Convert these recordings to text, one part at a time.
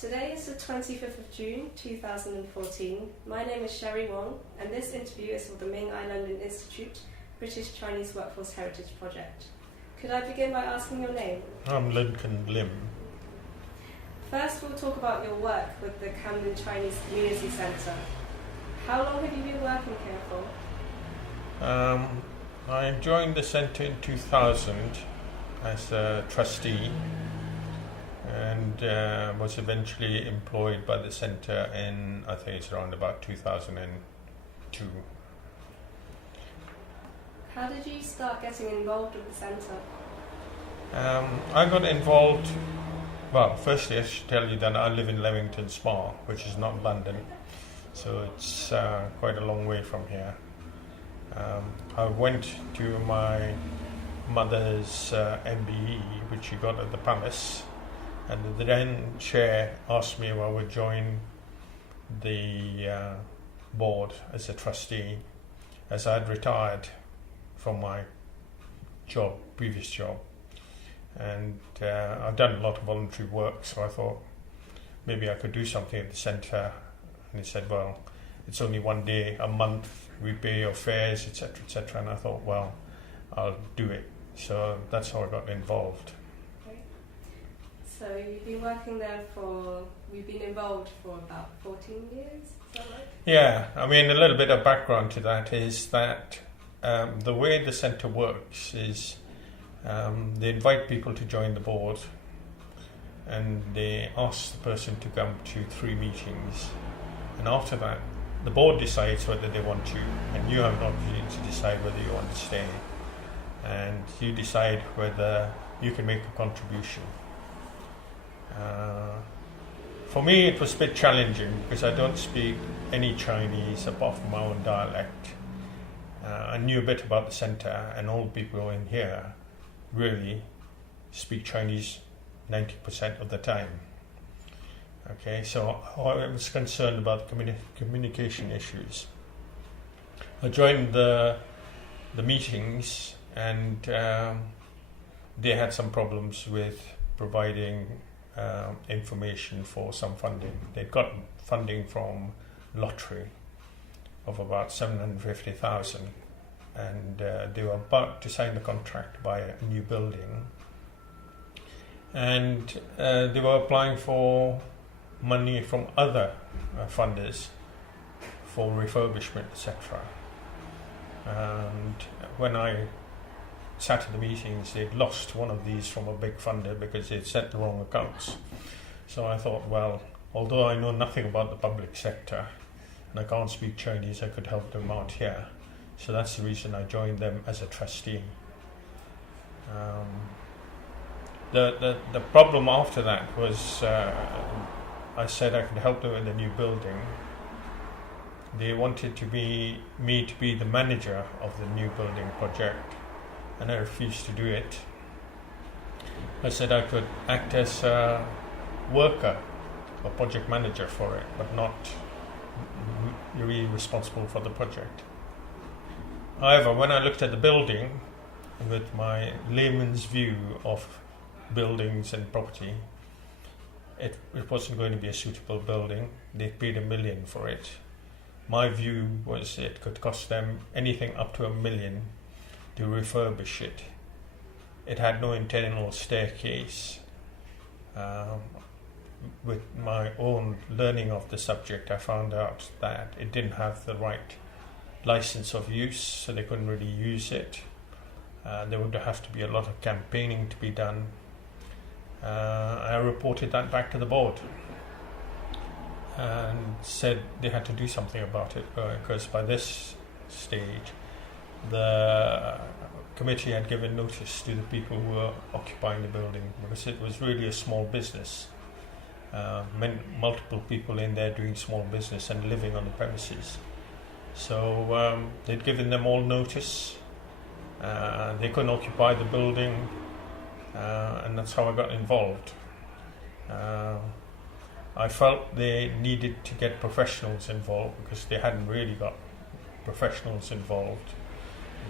Today is the 25th of June 2014. My name is Sherry Wong, and this interview is for the Ming-ai London Institute British Chinese Workforce Heritage Project. Could I begin by asking your name? I'm Lincoln Lim. First, we'll talk about your work with the Camden Chinese Community Centre. How long have you been working here for? I joined the centre in 2000 as a trustee and was eventually employed by the centre in, I think it's around about 2002. How did you start getting involved with the centre? I got involved, well, firstly I should tell you that I live in Leamington Spa, which is not London, so it's quite a long way from here. I went to my mother's MBE, which she got at the Palace, and the then chair asked me if I would join the board as a trustee, as I had retired from my previous job, and I'd done a lot of voluntary work, so I thought maybe I could do something at the centre. And he said, well, it's only one day a month, we pay your fares, etc., and I thought, well, I'll do it. So that's how I got involved. Okay. So you've been involved for about 14 years, is that right? Yeah, I mean, a little bit of background to that is that the way the centre works is they invite people to join the board, and they ask the person to come to 3 meetings, and after that the board decides whether they want you, and you have an opportunity to decide whether you want to stay, and you decide whether you can make a contribution. For me it was a bit challenging because I don't speak any Chinese apart from my own dialect. I knew a bit about the centre, and all the people in here really speak Chinese 90% of the time. Okay, so I was concerned about communication issues. I joined the meetings, and they had some problems with providing information for some funding. They got funding from lottery of about 750,000, and they were about to sign the contract to buy a new building, and they were applying for money from other funders for refurbishment, etc. And when I sat in the meetings, they'd lost one of these from a big funder because they'd sent the wrong accounts. So I thought, well, although I know nothing about the public sector and I can't speak Chinese, I could help them out here. So that's the reason I joined them as a trustee. The problem after that was I said I could help them in the new building. They wanted me to be the manager of the new building project, and I refused to do it. I said I could act as a worker, a project manager for it, but not really responsible for the project. However, when I looked at the building with my layman's view of buildings and property, it wasn't going to be a suitable building. They paid $1 million for it. My view was it could cost them anything up to $1 million to refurbish it. It had no internal staircase. With my own learning of the subject, I found out that it didn't have the right license of use, so they couldn't really use it. There would have to be a lot of campaigning to be done. I reported that back to the board and said they had to do something about it, because by this stage the committee had given notice to the people who were occupying the building, because it was really a small business. Multiple people in there doing small business and living on the premises. So they'd given them all notice. They couldn't occupy the building, and that's how I got involved. I felt they needed to get professionals involved because they hadn't really got professionals involved.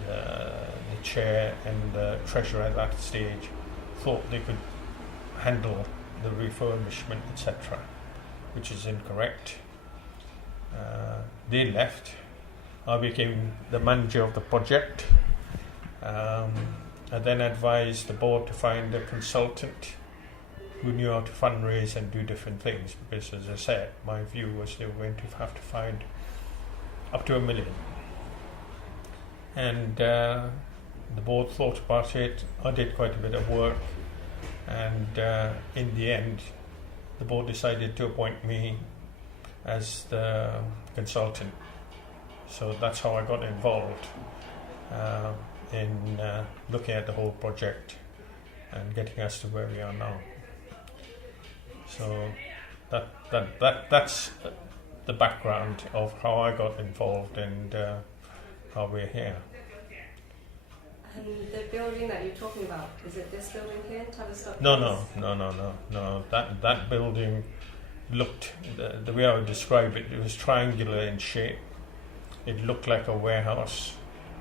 The chair and the treasurer at that stage thought they could handle the refurbishment, etc. which is incorrect. They left. I became the manager of the project. I then advised the board to find a consultant who knew how to fundraise and do different things, because, as I said, my view was they were going to have to find up to $1 million. And the board thought about it. I did quite a bit of work, and in the end, the board decided to appoint me as the consultant. So that's how I got involved in looking at the whole project and getting us to where we are now. So that's the background of how I got involved and how we're here. And the building that you're talking about, is it this building here, Tavistock? No. That building looked, the way I would describe it, it was triangular in shape. It looked like a warehouse.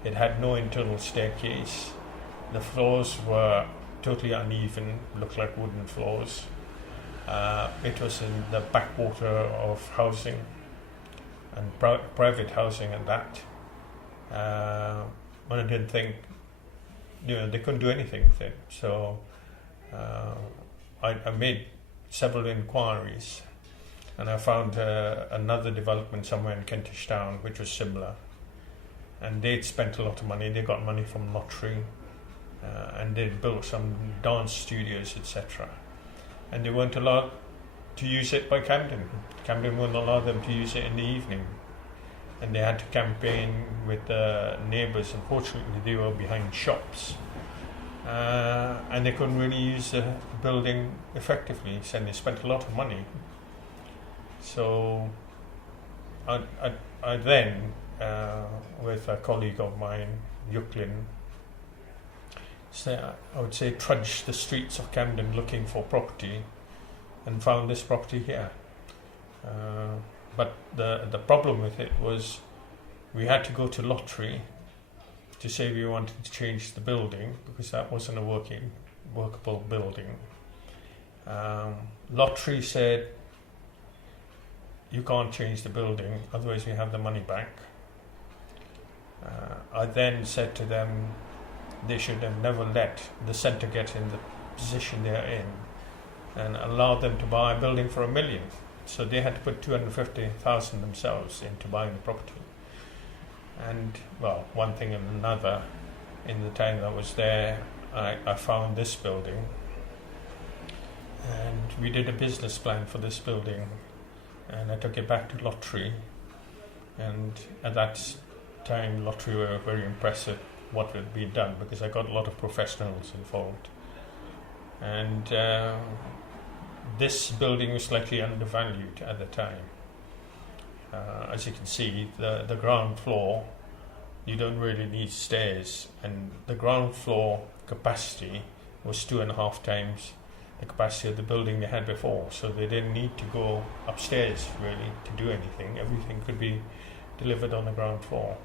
It had no internal staircase. The floors were totally uneven, looked like wooden floors. It was in the backwater of housing and private housing and that. And I didn't think, they couldn't do anything with it. So I made several inquiries, and I found another development somewhere in Kentish Town which was similar. And they'd spent a lot of money. They got money from lottery, and they'd built some dance studios, etc. And they weren't allowed to use it by Camden. Camden wouldn't allow them to use it in the evening. And they had to campaign with the neighbours. Unfortunately, they were behind shops. And they couldn't really use the building effectively, and they spent a lot of money. So I then, with a colleague of mine, Yuklin, I would say trudged the streets of Camden looking for property and found this property here. But the problem with it was we had to go to lottery to say we wanted to change the building, because that wasn't a workable building. Lottery said, you can't change the building, otherwise we have the money back. I then said to them they should have never let the centre get in the position they are in and allow them to buy a building for $1 million. So they had to put $250,000 themselves into buying the property. And, well, one thing and another, in the time that I was there, I found this building, and we did a business plan for this building, and I took it back to lottery, and at that time lottery were very impressed at what had been done, because I got a lot of professionals involved. And this building was slightly undervalued at the time. As you can see, the ground floor, you don't really need stairs, and the ground floor capacity was 2.5 times the capacity of the building they had before, so they didn't need to go upstairs really to do anything. Everything could be delivered on the ground floor.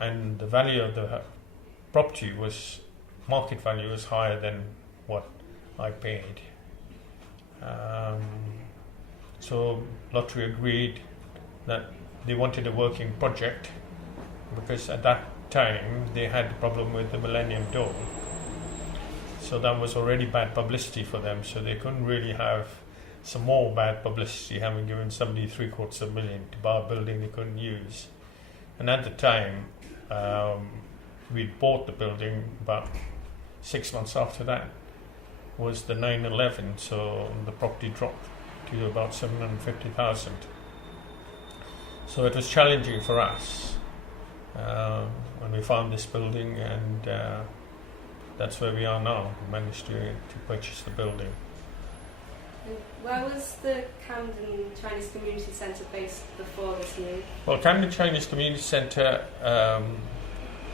And the value of the property was, market value was higher than what I paid. So lottery agreed that they wanted a working project, because at that time they had a problem with the Millennium Dome. So that was already bad publicity for them, so they couldn't really have some more bad publicity, having given somebody $750,000 to buy a building they couldn't use. And at the time, we bought the building. About 6 months after that was the 9/11, so the property dropped to about $750,000. So it was challenging for us when we found this building, and that's where we are now. We managed to purchase the building. And where was the Camden Chinese Community Centre based before this move? Well, Camden Chinese Community Centre,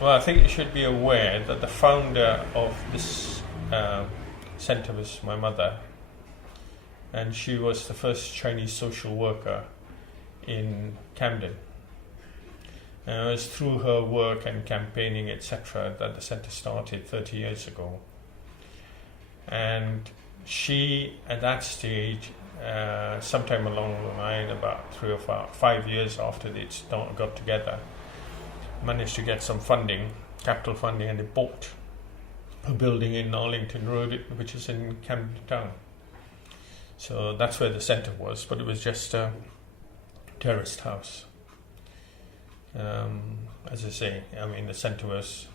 I think you should be aware that the founder of this centre was my mother, and she was the first Chinese social worker in Camden. And it was through her work and campaigning, etc., that the centre started 30 years ago. And she, at that stage, sometime along the line, about 3 or 5 years after they got together, managed to get some funding, capital funding, and they bought a building in Arlington Road, which is in Camden Town. So that's where the centre was, but it was just a terraced house. As I say, I mean, the centre was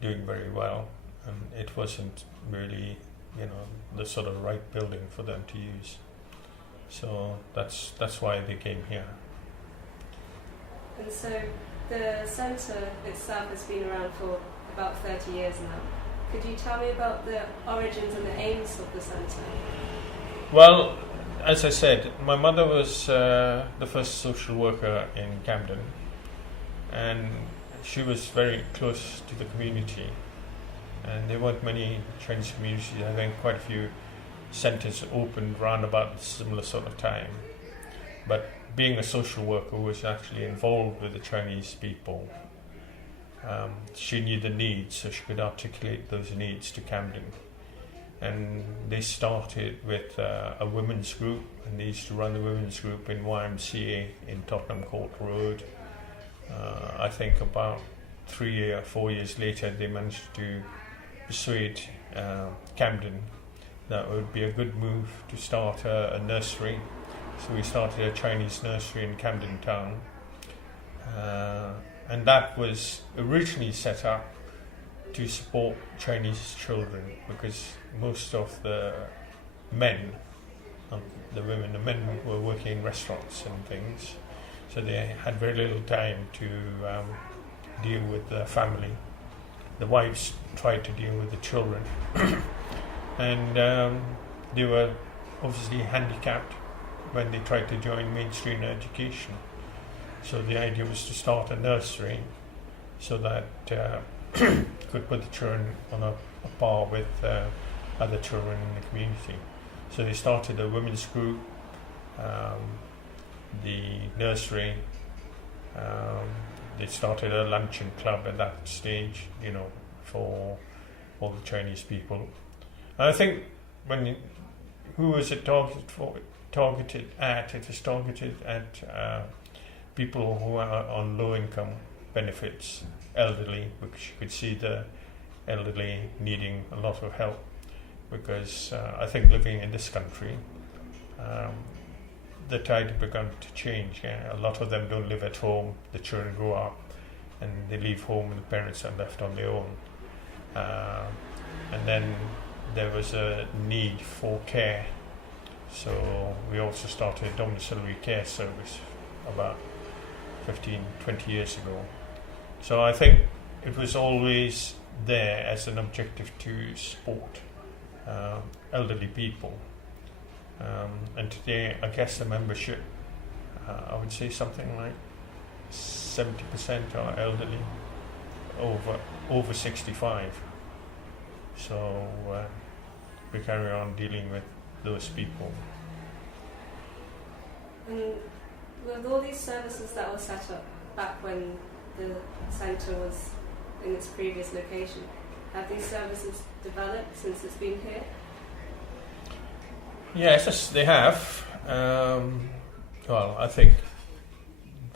doing very well, and it wasn't really, the sort of right building for them to use. So that's why they came here. And so the centre itself has been around for about 30 years now. Could you tell me about the origins and the aims of the centre? Well, as I said, my mother was the first social worker in Camden, and she was very close to the community, and there weren't many Chinese communities. I think quite a few centres opened round about a similar sort of time, but being a social worker who was actually involved with the Chinese people, she knew the needs, so she could articulate those needs to Camden. And they started with a women's group, and they used to run the women's group in YMCA in Tottenham Court Road. I think about 3 or 4 years later, they managed to persuade Camden that it would be a good move to start a nursery. So we started a Chinese nursery in Camden Town. And that was originally set up to support Chinese children, because most of the men, the women, the men were working in restaurants and things, so they had very little time to deal with the family. The wives tried to deal with the children, and they were obviously handicapped when they tried to join mainstream education. So the idea was to start a nursery so that could put the children on a par with other children in the community. So they started a women's group, the nursery. They started a luncheon club at that stage, for all the Chinese people. And I think who was it targeted at? It was targeted at people who are on low income benefits, elderly, because you could see the elderly needing a lot of help, because I think living in this country, the tide had begun to change. A lot of them don't live at home. The children grow up and they leave home, and the parents are left on their own. And then there was a need for care, so we also started a domiciliary care service about 15-20 years ago. So I think it was always there as an objective to support elderly people. And today, I guess the membership, I would say something like 70% are elderly, over 65. So we carry on dealing with those people. And with all these services that were set up back when the centre was in its previous location, have these services developed since it's been here? Yes, they have. Well, I think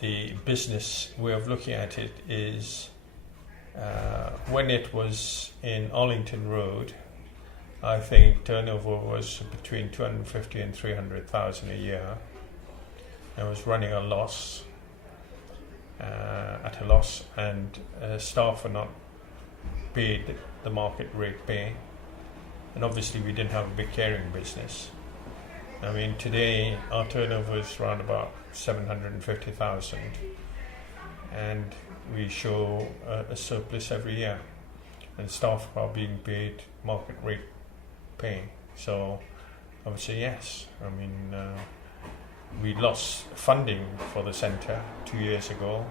the business way of looking at it is when it was in Arlington Road, I think turnover was between 250 and 300,000 a year. I was running a loss, at a loss, and staff were not paid the market rate pay. And obviously we didn't have a big caring business. I mean, today our turnover is around about 750,000, and we show a surplus every year, and staff are being paid market rate pay. So I would say yes. I mean, we lost funding for the centre 2 years ago.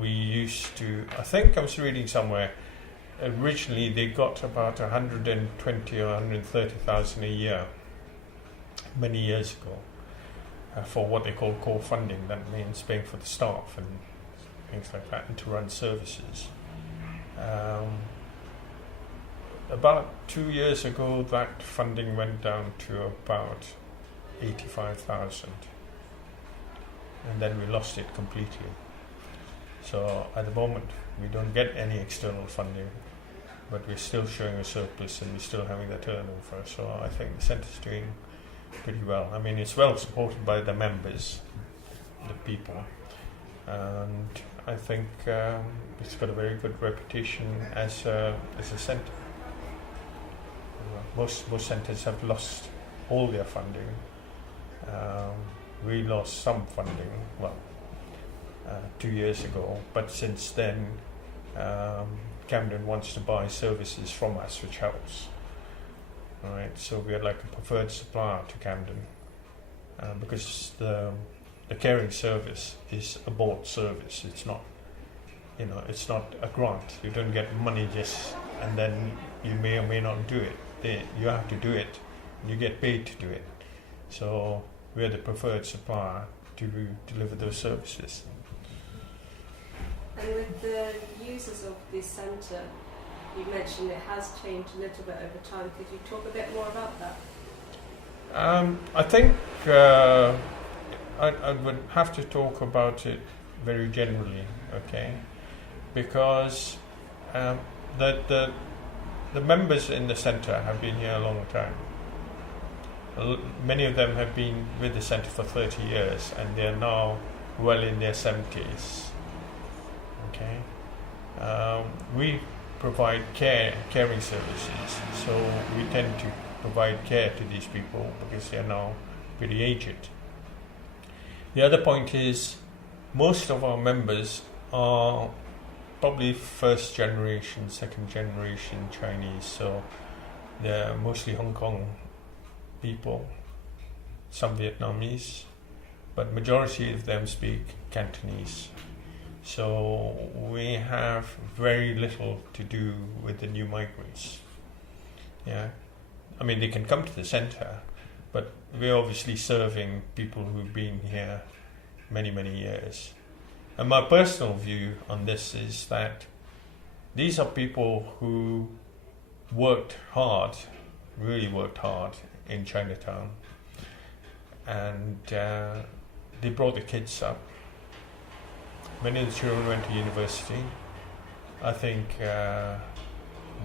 We used to, I think I was reading somewhere, originally they got about 120 or 130,000 a year many years ago for what they call core funding. That means paying for the staff and things like that, and to run services. about 2 years ago, that funding went down to about 85,000, and then we lost it completely. So at the moment, we don't get any external funding, but we're still showing a surplus and we're still having the turnover. So I think the centre's doing pretty well. I mean, it's well supported by the members, the people, and I think it's got a very good reputation as a centre. Most centres have lost all their funding. We lost some funding, 2 years ago, but since then Camden wants to buy services from us, which helps. Right, so we are like a preferred supplier to Camden because the caring service is a bought service. It's not, it's not a grant. You don't get money just and then you may or may not do it. You have to do it, and you get paid to do it. So we're the preferred supplier to deliver those services. And with the users of this centre, you mentioned it has changed a little bit over time. Could you talk a bit more about that? I think I would have to talk about it very generally, okay? Because the members in the centre have been here a long time. Many of them have been with the centre for 30 years and they are now well in their 70s. Okay, we provide caring services, so we tend to provide care to these people because they are now pretty aged. The other point is most of our members are probably first generation, second generation Chinese, so they're mostly Hong Kong people, some Vietnamese, but majority of them speak Cantonese. So we have very little to do with the new migrants. Yeah, I mean they can come to the centre, but we're obviously serving people who've been here many, many years. And my personal view on this is that these are people who worked hard, really worked hard in Chinatown, and they brought the kids up. Many of the children went to university. I think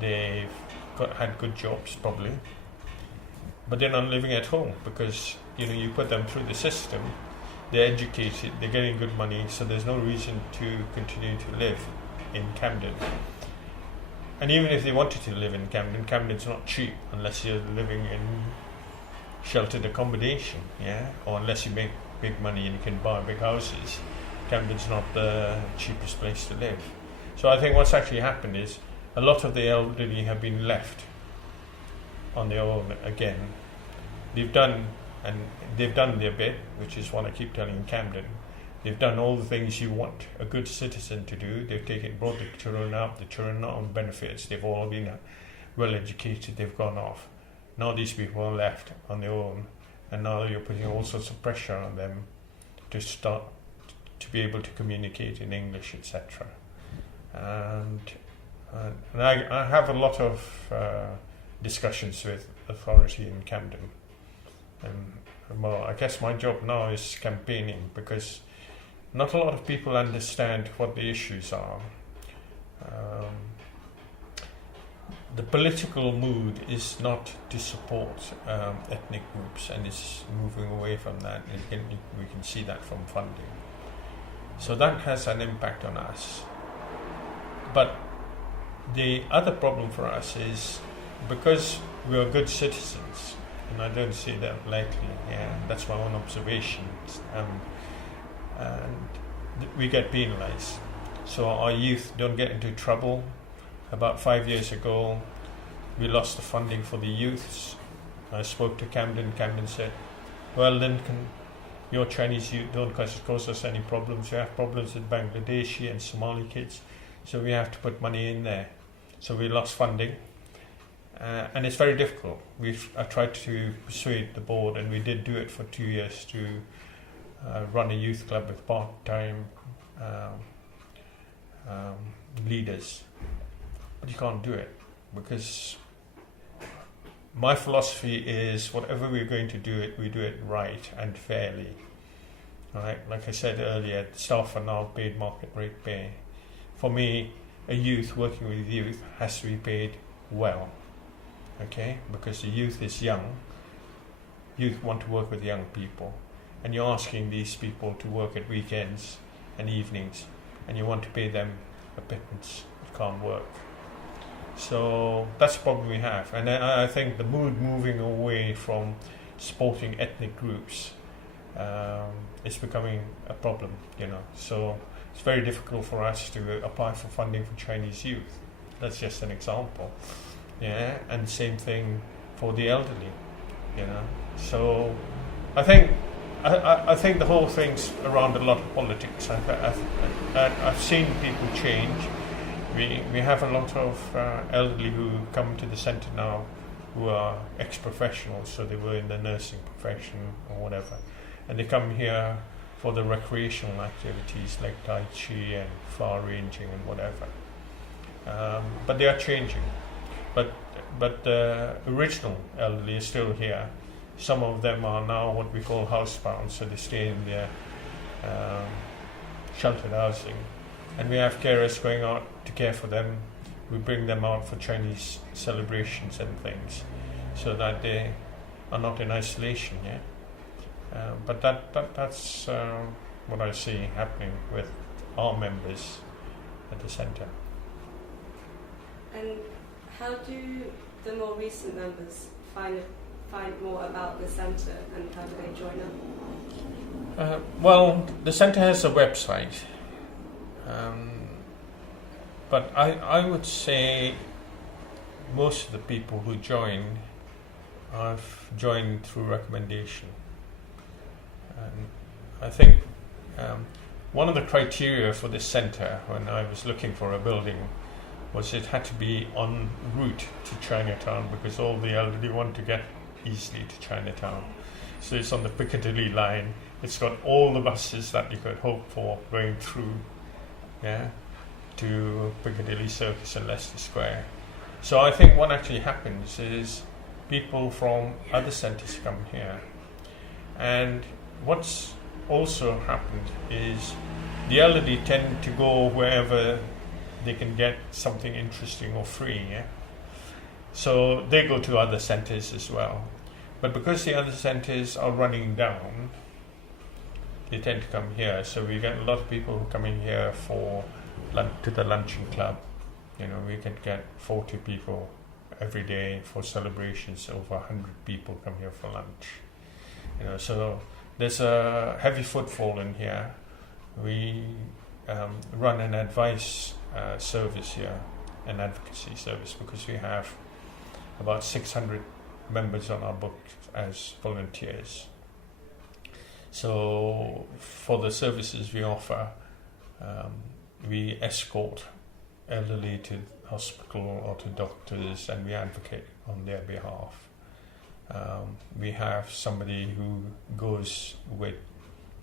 they've had good jobs probably, but they're not living at home because you put them through the system, they're educated, they're getting good money, so there's no reason to continue to live in Camden. And even if they wanted to live in Camden, Camden's not cheap unless you're living in sheltered accommodation, or unless you make big money and you can buy big houses. Camden's not the cheapest place to live. So I think what's actually happened is a lot of the elderly have been left on their own again. They've done their bit, which is what I keep telling Camden. They've done all the things you want a good citizen to do. They've brought the children up, the children are on benefits, they've all been well educated, they've gone off. Now these people are left on their own, and now you're putting all sorts of pressure on them to start to be able to communicate in English, etc. And I have a lot of discussions with authority in Camden. And well, I guess my job now is campaigning because not a lot of people understand what the issues are. The political mood is not to support ethnic groups, and it's moving away from that. We can see that from funding. So that has an impact on us. But the other problem for us is because we are good citizens, and I don't see that lightly, that's my own observations, and we get penalised. So our youth don't get into trouble. About 5 years ago, we lost the funding for the youths. I spoke to Camden. Camden said, well, then your Chinese youth don't cause us any problems. We have problems with Bangladeshi and Somali kids, so we have to put money in there. So we lost funding, and it's very difficult. I tried to persuade the board, and we did do it for 2 years to run a youth club with part-time leaders. But you can't do it because my philosophy is whatever we're going to do, we do it right and fairly. All right, like I said earlier, staff are now paid market rate pay. For me, a youth working with youth has to be paid well, okay? Because the youth is young. Youth want to work with young people, and you're asking these people to work at weekends and evenings, and you want to pay them a pittance. It can't work. So that's the problem we have, and I think the mood moving away from supporting ethnic groups is becoming a problem, So it's very difficult for us to apply for funding for Chinese youth. That's just an example, and same thing for the elderly, So I think the whole thing's around a lot of politics. I've seen people change. We have a lot of elderly who come to the centre now who are ex-professionals, so they were in the nursing profession or whatever, and they come here for the recreational activities like Tai Chi and flower arranging and whatever. But they are changing. But the original elderly is still here. Some of them are now what we call housebound, so they stay in their sheltered housing. And we have carers going out to care for them. We bring them out for Chinese celebrations and things, so that they are not in isolation. But that's what I see happening with our members at the centre. And how do the more recent members find more about the centre, and how do they join up? Well, the centre has a website. But I would say most of the people who join have joined through recommendation. And I think one of the criteria for this centre when I was looking for a building was it had to be en route to Chinatown, because all the elderly want to get easily to Chinatown. So it's on the Piccadilly line. It's got all the buses that you could hope for going through to Piccadilly Circus and Leicester Square. So I think what actually happens is people from other centres come here. And what's also happened is the elderly tend to go wherever they can get something interesting or free. So they go to other centres as well. But because the other centres are running down, they tend to come here. So we get a lot of people who come in here to the luncheon club. We can get 40 people every day for celebrations. Over 100 people come here for lunch. So there's a heavy footfall in here. We run an advice service here, an advocacy service, because we have about 600 members on our books as volunteers. So for the services we offer, we escort elderly to hospital or to doctors, and we advocate on their behalf. We have somebody who goes with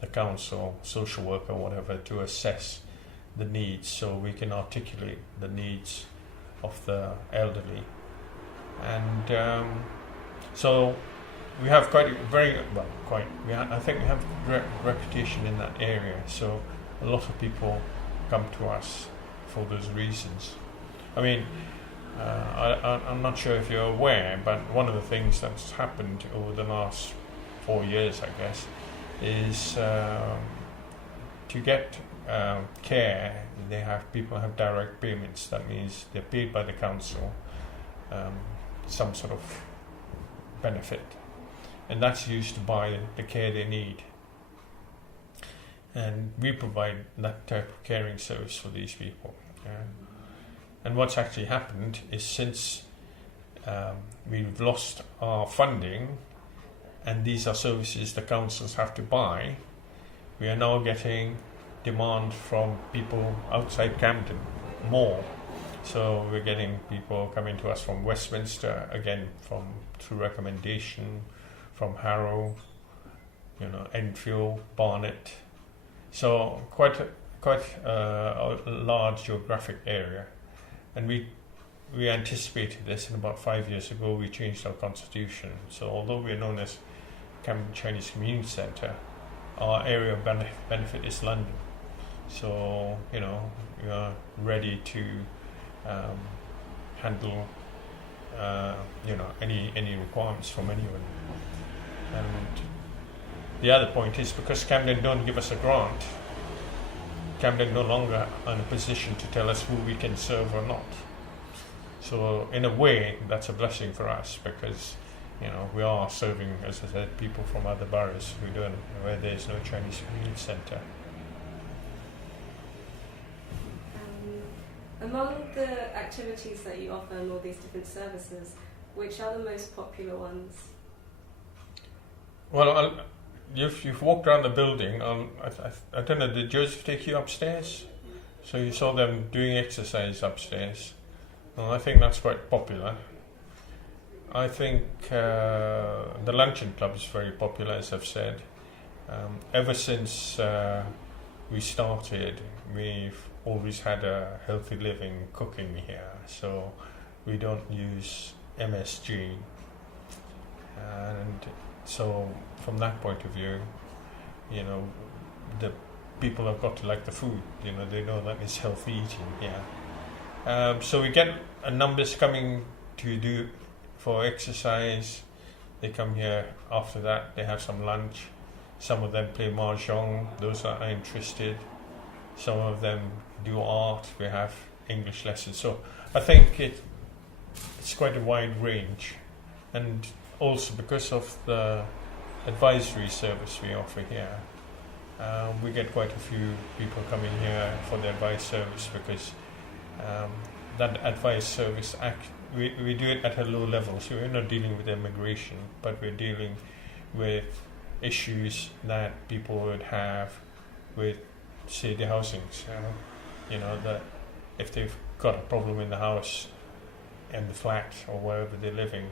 the council, social worker, whatever, to assess the needs, so we can articulate the needs of the elderly. And so we have I think we have a reputation in that area, so a lot of people come to us for those reasons. I mean, I'm not sure if you're aware, but one of the things that's happened over the last 4 years, I guess, is to get care, people have direct payments. That means they're paid by the council some sort of benefit, and that's used to buy the care they need. And we provide that type of caring service for these people. And what's actually happened is, since we've lost our funding, and these are services the councils have to buy, we are now getting demand from people outside Camden more. So we're getting people coming to us from Westminster, again through recommendation, from Harrow, Enfield, Barnet. So quite a large geographic area, and we we anticipated this, and about 5 years ago we changed our constitution. So although we are known as Camden Chinese Community Centre, our area of benefit is London. So, we are ready to handle, any requirements from anyone. And the other point is, because Camden don't give us a grant, Camden no longer in a position to tell us who we can serve or not. So in a way, that's a blessing for us, because we are serving, as I said, people from other boroughs where there is no Chinese Community Centre. Among the activities that you offer and all these different services, which are the most popular ones? Well, you've walked around the building. I don't know, did Joseph take you upstairs? So you saw them doing exercise upstairs. Well, I think that's quite popular. I think the luncheon club is very popular, as I've said. Ever since we started, we've always had a healthy living cooking here, so we don't use MSG. And so from that point of view, the people have got to like the food. They know that it's healthy eating here. So we get numbers coming to do for exercise. They come here after that, they have some lunch. Some of them play mahjong, those that are interested. Some of them do art, we have English lessons. So I think it's quite a wide range. And also because of the advisory service we offer here, we get quite a few people coming here for the advice service, because that advice service we do it at a low level, so we're not dealing with immigration, but we're dealing with issues that people would have with, say, the housings. That if they've got a problem in the house and the flat or wherever they're living,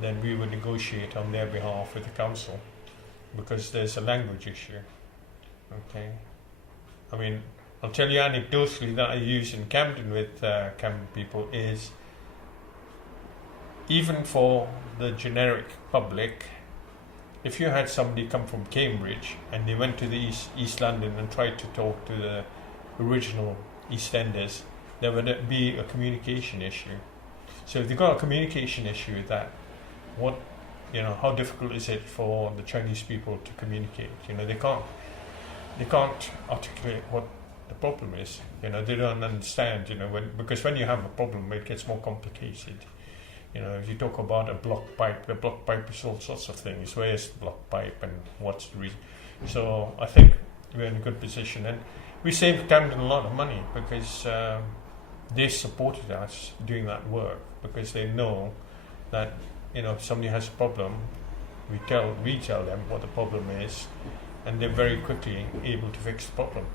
then we would negotiate on their behalf with the council, because there's a language issue. Okay, I mean, I'll tell you anecdotally that I use in Camden with Camden people is, even for the generic public, if you had somebody come from Cambridge and they went to the East London and tried to talk to the original East Enders, there would be a communication issue. So if they've got a communication issue with that, how difficult is it for the Chinese people to communicate? They can't articulate what the problem is. They don't understand. Because when you have a problem, it gets more complicated. If you talk about a block pipe, the block pipe is all sorts of things. Where's the block pipe and what's the reason? So I think we're in a good position, and we saved Camden a lot of money, because they supported us doing that work, because they know that if somebody has a problem, we tell them what the problem is, and they're very quickly able to fix the problem.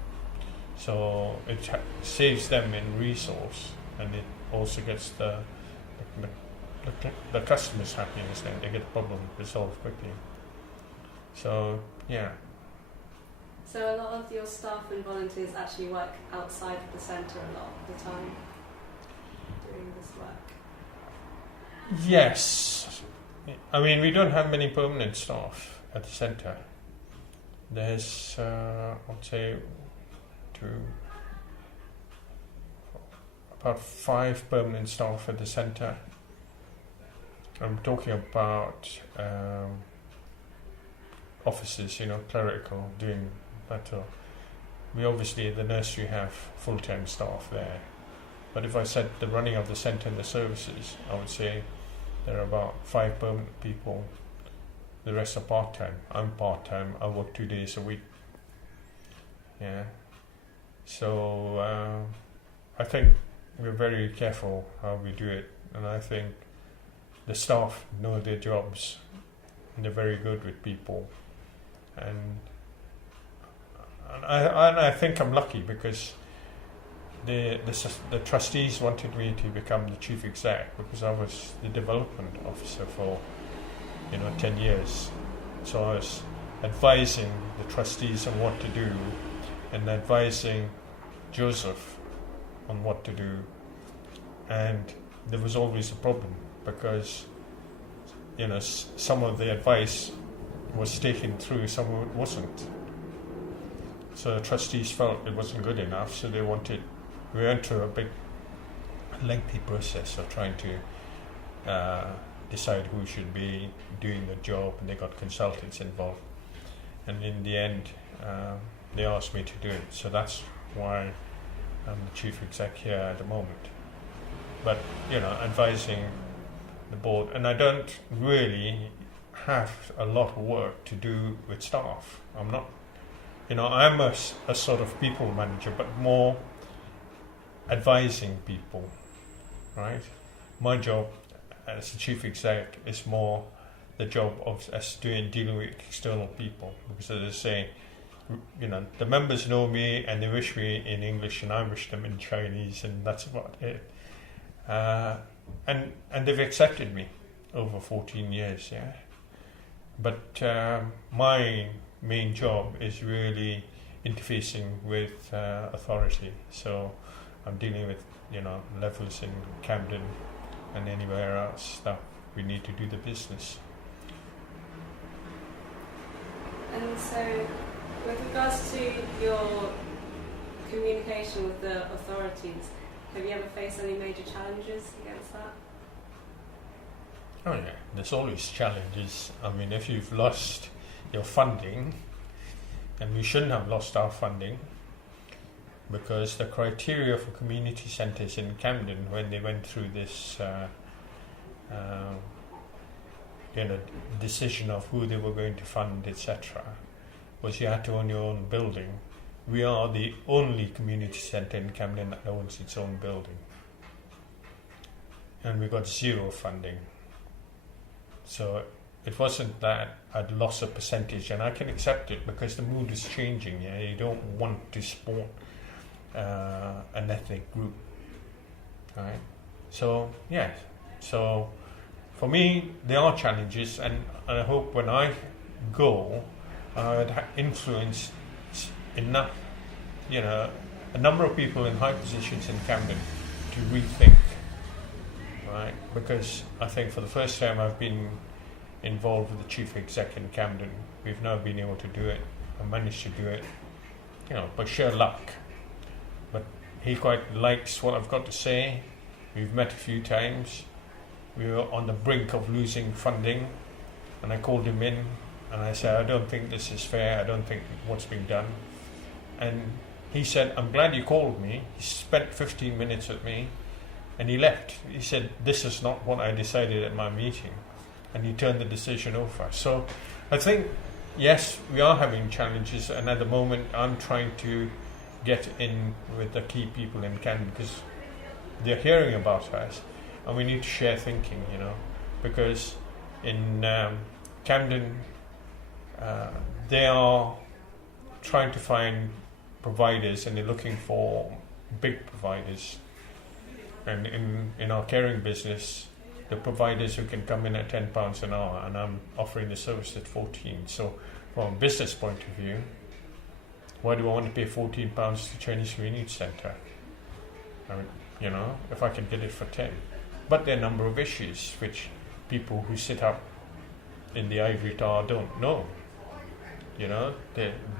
So it saves them in resource, and it also gets the customers happy, and they get the problem resolved quickly. So yeah. So a lot of your staff and volunteers actually work outside of the centre a lot of the time doing this work? Yes. I mean, we don't have many permanent staff at the centre. There's, I'd say, about 5 permanent staff at the centre. I'm talking about offices, clerical, doing that. We obviously, at the nursery, have full-time staff there. But if I said the running of the centre and the services, I would say there are about 5 permanent people. The rest are part-time. I'm part-time. I work 2 days a week. Yeah. So I think we're very careful how we do it, and I think the staff know their jobs, and they're very good with people. And I think I'm lucky, because the trustees wanted me to become the chief exec, because I was the development officer for 10 years. So I was advising the trustees on what to do, and advising Joseph on what to do, and there was always a problem because some of the advice was taken through, some of it wasn't. So the trustees felt it wasn't good enough, so we went through a big lengthy process of trying to decide who should be doing the job, and they got consultants involved, and in the end they asked me to do it. So that's why I'm the chief exec here at the moment, but advising the board, and I don't really have a lot of work to do with staff. I'm not, I'm a sort of people manager, but more advising people, right? My job as the chief exec is more the job of us dealing with external people, because as I say, the members know me and they wish me in English and I wish them in Chinese, and that's about it. And they've accepted me over 14 years, yeah. But my main job is really interfacing with authority. So I'm dealing with levels in Camden and anywhere else that we need to do the business. And so, with regards to your communication with the authorities, have you ever faced any major challenges against that? Oh yeah, there's always challenges. I mean, if you've lost your funding, and we shouldn't have lost our funding, because the criteria for community centres in Camden, when they went through this decision of who they were going to fund, etc., was you had to own your own building. We are the only community centre in Camden that owns its own building, and we got zero funding. So it wasn't that I'd lost a percentage, and I can accept it because the mood is changing. Yeah, you don't want to support an ethnic group, right? So yeah, so for me there are challenges, and I hope when I go, I'd influence enough, a number of people in high positions in Camden to rethink, right? Because I think for the first time I've been involved with the chief exec in Camden, we've now been able to do it and managed to do it, by sheer luck. But he quite likes what I've got to say. We've met a few times. We were on the brink of losing funding, and I called him in and I said, I don't think this is fair, I don't think what's being done. And he said, I'm glad you called me. He spent 15 minutes with me and he left. He said, this is not what I decided at my meeting. And he turned the decision over. So I think, yes, we are having challenges, and at the moment I'm trying to get in with the key people in Camden, because they're hearing about us and we need to share thinking, because in Camden they are trying to find providers, and they're looking for big providers. And in our caring business, the providers who can come in at £10 an hour, and I'm offering the service at 14. So from a business point of view, why do I want to pay £14 to Chinese Community Centre? I mean, if I can get it for 10. But there are a number of issues which people who sit up in the ivory tower don't know.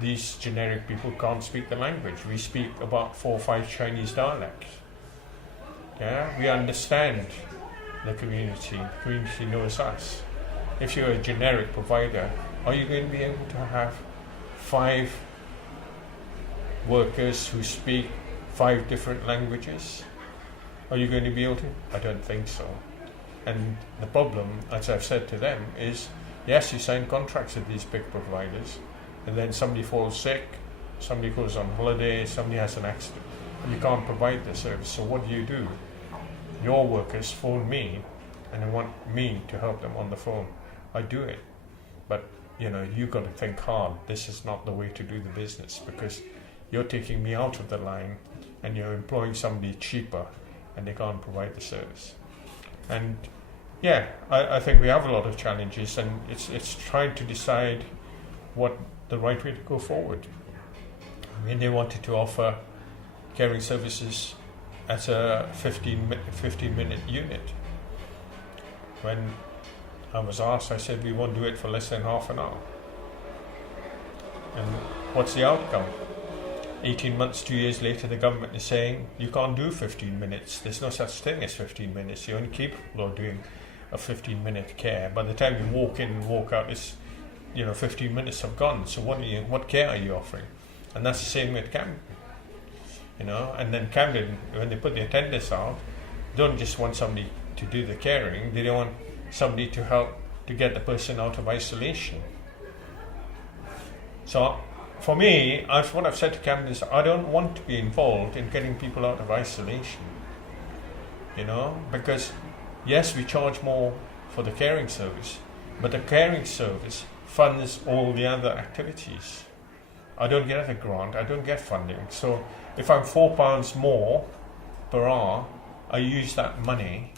These generic people can't speak the language. We speak about 4 or 5 Chinese dialects. Yeah, we understand the community. The community knows us. If you're a generic provider, are you going to be able to have 5 workers who speak 5 different languages? Are you going to be able to? I don't think so. And the problem, as I've said to them, is yes, you sign contracts with these big providers, and then somebody falls sick, somebody goes on holiday, somebody has an accident, and you can't provide the service. So what do? Your workers phone me and they want me to help them on the phone. I do it. But you've got to think hard. This is not the way to do the business, because you're taking me out of the line and you're employing somebody cheaper and they can't provide the service. And yeah, I think we have a lot of challenges, and it's trying to decide what the right way to go forward. I mean, they wanted to offer caring services as a 15-minute unit. When I was asked, I said we won't do it for less than half an hour. And what's the outcome? 18 months, 2 years later, the government is saying you can't do 15 minutes. There's no such thing as 15 minutes. You're only capable of doing a 15-minute care. By the time you walk in and walk out, 15 minutes have gone. So what care are you offering? And that's the same with Camden. And then Camden, when they put the attendants out, don't just want somebody to do the caring. They don't want somebody to help to get the person out of isolation. So for me, what I've said to Camden is I don't want to be involved in getting people out of isolation. Because yes, we charge more for the caring service, but the caring service funds all the other activities. I don't get a grant, I don't get funding. So if I'm £4 more per hour, I use that money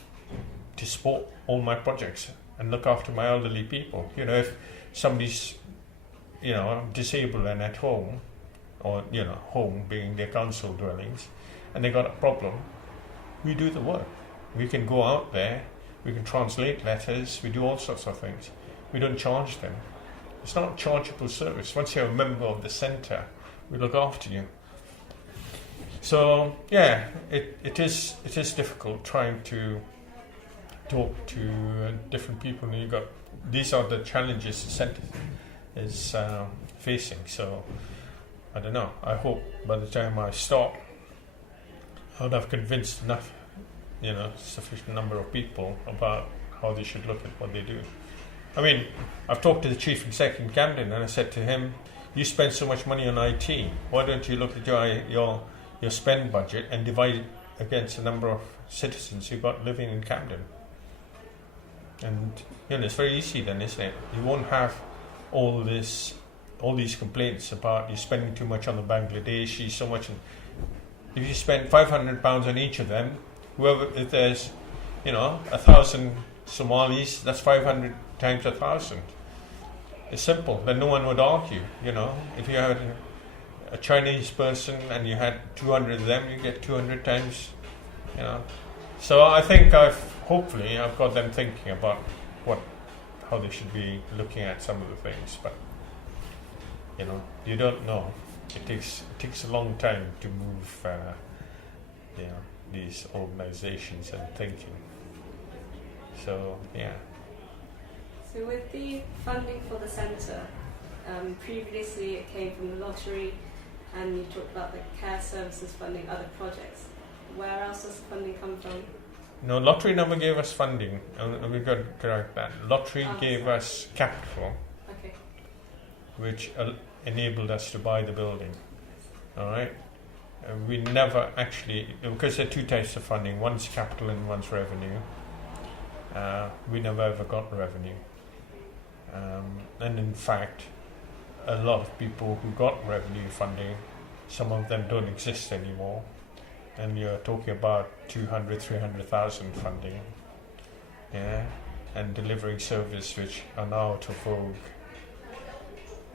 to support all my projects and look after my elderly people. If somebody's disabled and at home, or home being their council dwellings, and they got a problem, we do the work. We can go out there, we can translate letters, we do all sorts of things. We don't charge them. It's not a chargeable service. Once you're a member of the centre, we look after you. So yeah, it is difficult trying to talk to different people. And these are the challenges the centre is facing. So I don't know. I hope by the time I stop, I would have convinced enough, sufficient number of people about how they should look at what they do. I mean, I've talked to the chief exec in Camden, and I said to him, "You spend so much money on IT. Why don't you look at your spend budget and divide it against the number of citizens you've got living in Camden?" And it's very easy then, isn't it? You won't have all these complaints about you spending too much on the Bangladeshi, so much. If you spend £500 on each of them, if there's 1,000 Somalis, that's 500 times 1,000. It's simple. Then no one would argue. If you had a Chinese person and you had 200 of them, you get 200 times. So I think hopefully I've got them thinking about how they should be looking at some of the things, but you don't know. It takes a long time to move these organizations and thinking. So yeah. So with the funding for the centre, previously it came from the lottery, and you talked about the care services funding other projects. Where else does the funding come from? No, lottery never gave us funding. We've got to correct that. Lottery gave us capital, which enabled us to buy the building. All right. We never actually, because there are two types of funding. One's capital and one's revenue. We never ever got revenue. And in fact, a lot of people who got revenue funding, some of them don't exist anymore. And you're talking about 200, 300,000 funding, and delivering service which are now out of vogue.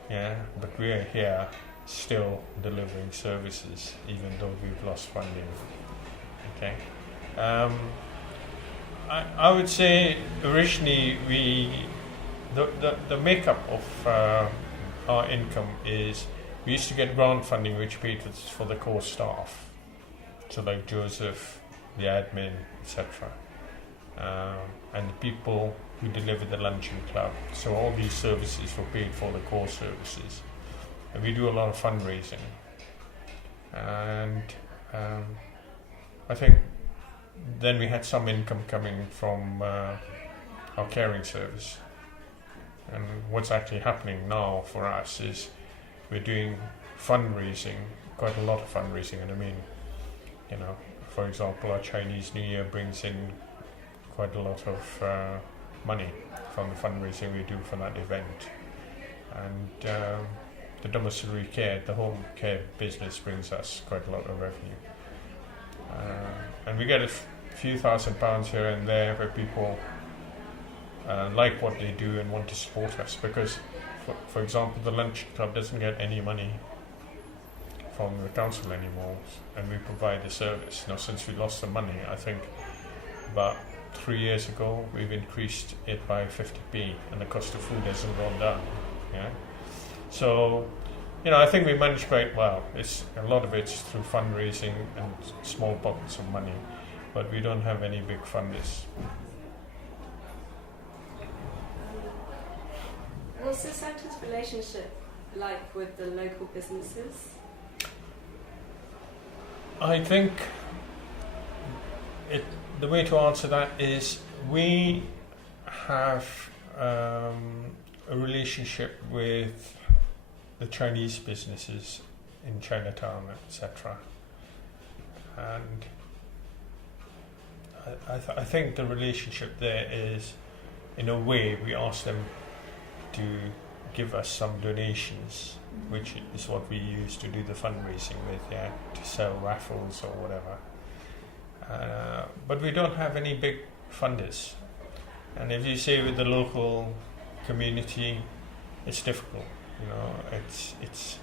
But we are here still delivering services, even though we've lost funding. Okay. I would say originally the makeup of our income is we used to get grant funding which paid for the core staff. So like Joseph, the admin, etc. And the people who deliver the luncheon club. So all these services were paid for, the core services. And we do a lot of fundraising. And I think then we had some income coming from our caring service. And what's actually happening now for us is we're doing fundraising, quite a lot of fundraising, and I mean, for example, our Chinese New Year brings in quite a lot of money from the fundraising we do for that event. And the domiciliary care, the home care business brings us quite a lot of revenue. And we get a few £1,000s here and there where people like what they do and want to support us, because, for example, the lunch club doesn't get any money from the council anymore, and we provide the service. Since we lost the money, I think about 3 years ago, we've increased it by 50p, and the cost of food hasn't gone down. Yeah, so I think we manage quite well. It's a lot of it's through fundraising and small pockets of money, but we don't have any big funders. What's the centre's relationship like with the local businesses? I think the way to answer that is we have a relationship with the Chinese businesses in Chinatown, etc. And I think the relationship there is, in a way, we ask them to give us some donations, which is what we use to do the fundraising with, to sell raffles or whatever. But we don't have any big funders. And if you say with the local community, it's difficult. It's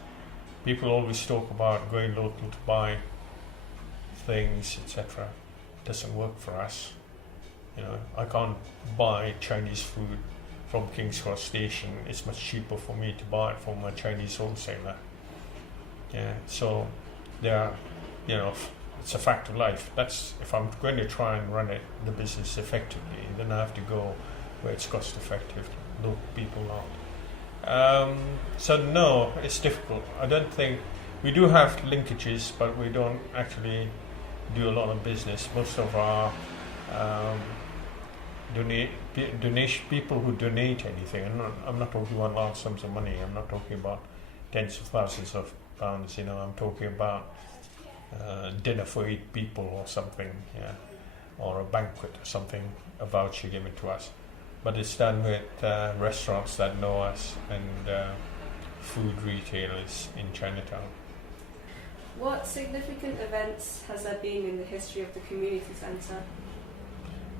people always talk about going local to buy things, etc. It doesn't work for us. I can't buy Chinese food from King's Cross Station. It's much cheaper for me to buy it from a Chinese wholesaler. So there are, it's a fact of life. That's if I'm going to try and run the business effectively, then I have to go where it's cost effective. Local people aren't. So no, it's difficult. I don't think we do have linkages, but we don't actually do a lot of business. Most of our donation people who donate anything. I'm not talking about large sums of money. I'm not talking about tens of thousands of pounds. I'm talking about dinner for 8 people or something, or a banquet or something, a voucher given to us. But it's done with restaurants that know us and food retailers in Chinatown. What significant events has there been in the history of the community centre?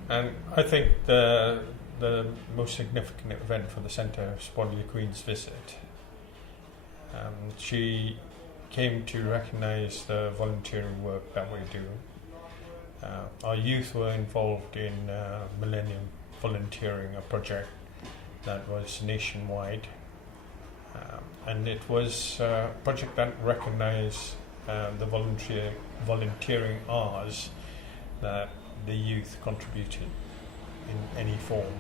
And I think the most significant event for the centre is probably the Queen's visit. She came to recognise the volunteering work that we do. Our youth were involved in Millennium Volunteering, a project that was nationwide. And it was a project that recognised the volunteering hours that the youth contributed in any form.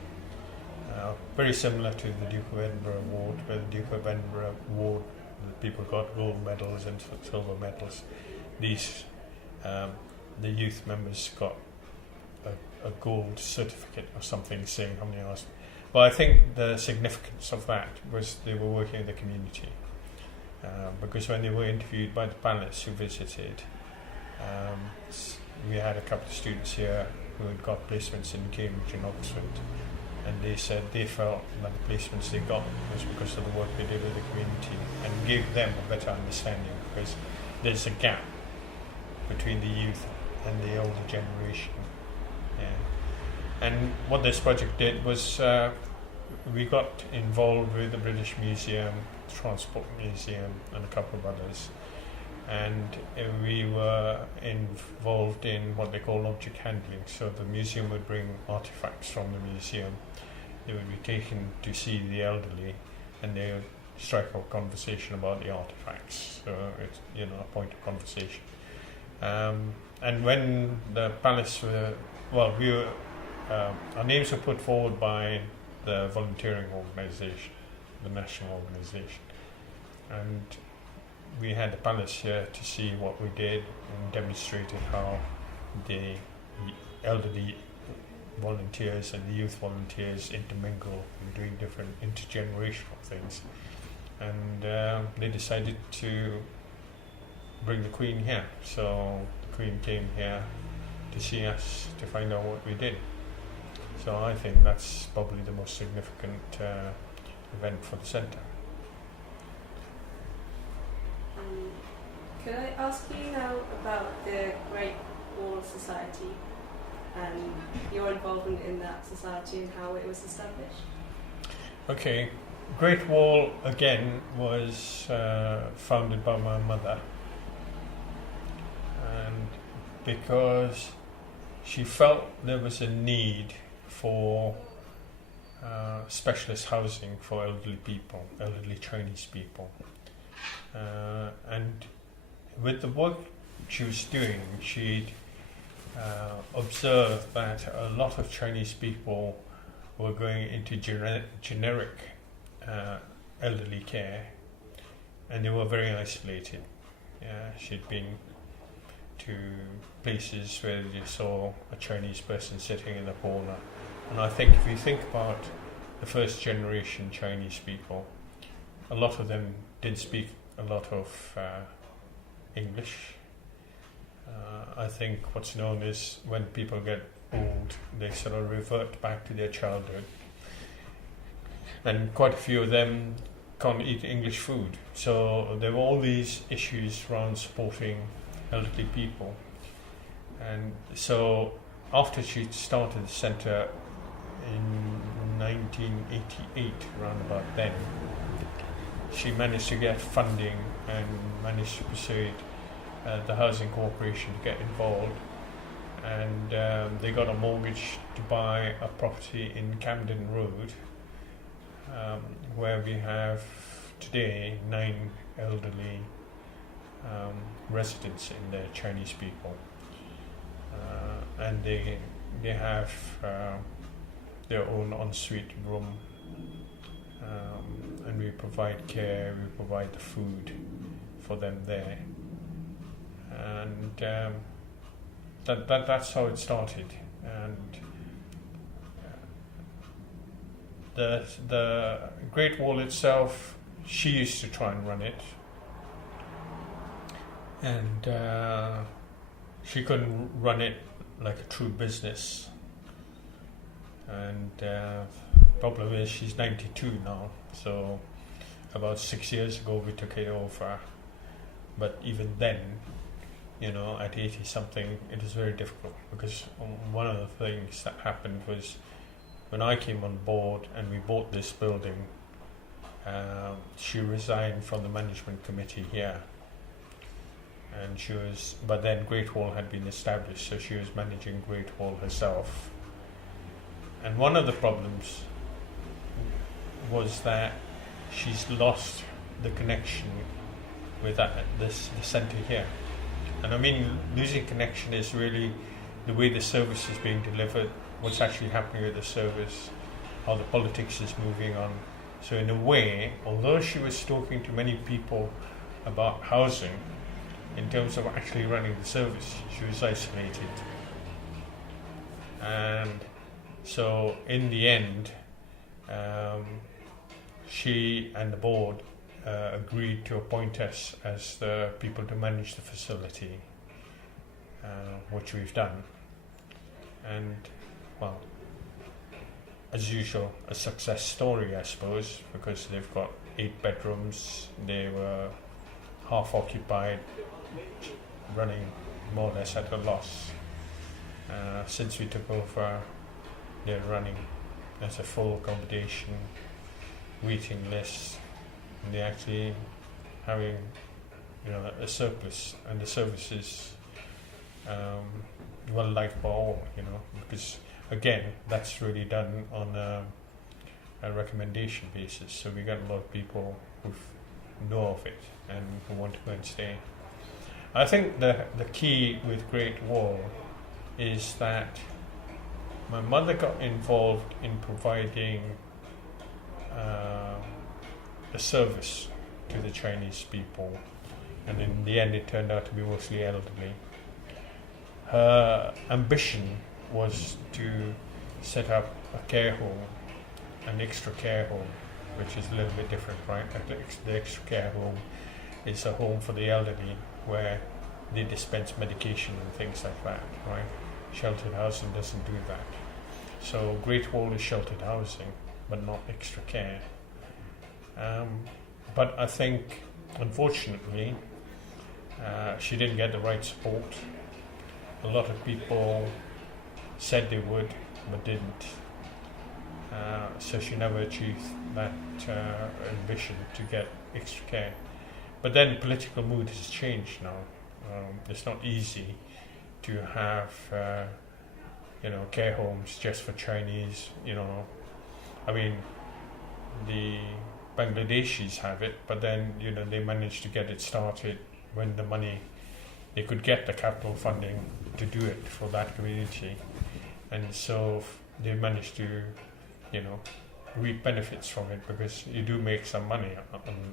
Very similar to the Duke of Edinburgh Award, where the Duke of Edinburgh Award, the people got gold medals and silver medals. These, the youth members got a gold certificate or something saying how many hours. Well, I think the significance of that was they were working in the community. Because when they were interviewed by the panelists who visited, we had a couple of students here who had got placements in Cambridge and Oxford, and they said they felt that the placements they got was because of the work they did with the community and gave them a better understanding, because there's a gap between the youth and the older generation. And what this project did was we got involved with the British Museum, Transport Museum and a couple of others, and we were involved in what they call object handling. So the museum would bring artifacts from the museum, they would be taken to see the elderly, and they would strike up a conversation about the artifacts. So it's a point of conversation. And when the palace our names were put forward by the volunteering organisation, the national organisation, and we had the palace here to see what we did and demonstrated how the elderly volunteers and the youth volunteers intermingle and doing different intergenerational things. And they decided to bring the Queen here. So the Queen came here to see us, to find out what we did. So I think that's probably the most significant event for the centre. Could I ask you now about the Great Wall Society and your involvement in that society and how it was established? Okay, Great Wall again was founded by my mother and because she felt there was a need for specialist housing for elderly people, elderly Chinese people. And with the work she was doing, she'd observed that a lot of Chinese people were going into generic elderly care, and they were very isolated. She'd been to places where you saw a Chinese person sitting in a corner. And I think if you think about the first generation Chinese people, a lot of them didn't speak a lot of English. I think what's known is when people get old, they sort of revert back to their childhood. And quite a few of them can't eat English food. So there were all these issues around supporting elderly people. And so after she started the centre in 1988, around about then, she managed to get funding and managed to persuade the Housing Corporation to get involved. And they got a mortgage to buy a property in Camden Road, where we have today 9 elderly residents in there, Chinese people. And they have their own ensuite room, and we provide care, we provide the food for them there. And that's how it started. And the Great Wall itself, she used to try and run it, and she couldn't run it like a true business. And problem is she's 92 now, so about 6 years ago we took it over. But even then, you know, at 80 something, it was very difficult, because one of the things that happened was when I came on board and we bought this building, she resigned from the management committee here, and but then Great Wall had been established, so she was managing Great Wall herself. And one of the problems was that she's lost the connection with the centre here. And I mean, losing connection is really the way the service is being delivered, what's actually happening with the service, how the politics is moving on. So in a way, although she was talking to many people about housing, in terms of actually running the service, she was isolated. And so in the end, she and the board agreed to appoint us as the people to manage the facility, which we've done. And, well, as usual, a success story, I suppose, because they've got 8 bedrooms, they were half occupied, running more or less at a loss. Since we took over, they're running as a full accommodation, waiting list, and they're actually having, you know, a surplus, and the service is well liked by all, you know, because again, that's really done on a recommendation basis. So we got a lot of people who know of it and who want to go and stay. I think the key with Great Wall is that my mother got involved in providing a service to the Chinese people, and in the end it turned out to be mostly elderly. Her ambition was to set up a care home, an extra care home, which is a little bit different, right? The extra care home is a home for the elderly where they dispense medication and things like that, right? Sheltered housing doesn't do that. So Great Wall is sheltered housing, but not extra care. But I think, unfortunately, she didn't get the right support. A lot of people said they would, but didn't. So she never achieved that ambition to get extra care. But then the political mood has changed now, It's not easy to have care homes just for Chinese. I mean, the Bangladeshis have it, but then they managed to get it started when they could get the capital funding to do it for that community, and so they managed to reap benefits from it, because you do make some money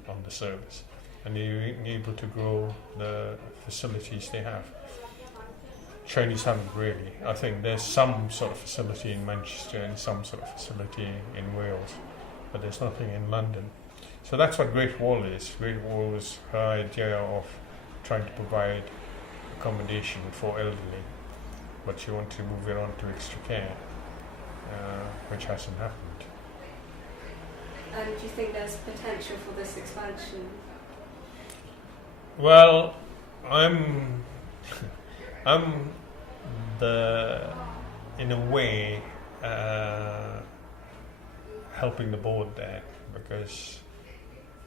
on the service, and you're able to grow the facilities they have. Chinese haven't really. I think there's some sort of facility in Manchester and some sort of facility in Wales, but there's nothing in London. So that's what Great Wall is. Great Wall is her idea of trying to provide accommodation for elderly, but she wants to move it on to extra care, which hasn't happened. And do you think there's potential for this expansion? Well, I'm in a way, helping the board there, because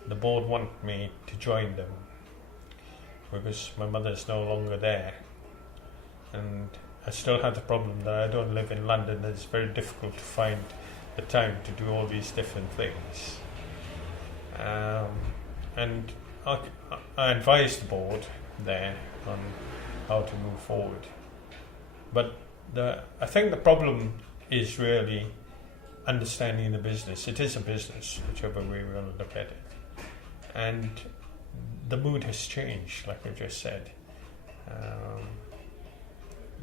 the board want me to join them, because my mother's no longer there, and I still have the problem that I don't live in London, and it's very difficult to find the time to do all these different things. And I advised the board there on how to move forward. But I think the problem is really understanding the business. It is a business, whichever way we want to look at it. And the mood has changed, like I just said.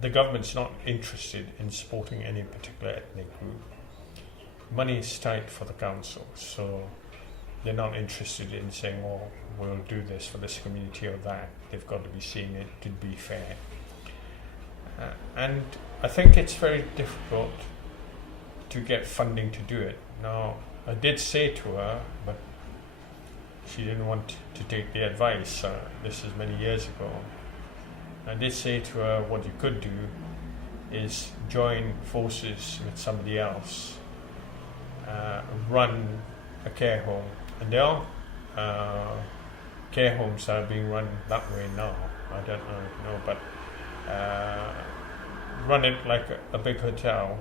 The government's not interested in supporting any particular ethnic group. Money is tight for the council, so they're not interested in saying, well, we'll do this for this community or that. They've got to be seeing it to be fair. And I think it's very difficult to get funding to do it. Now, I did say to her, but she didn't want to take the advice. This is many years ago. I did say to her, what you could do is join forces with somebody else, run a care home. And there are care homes that are being run that way now. I don't know, but run it like a big hotel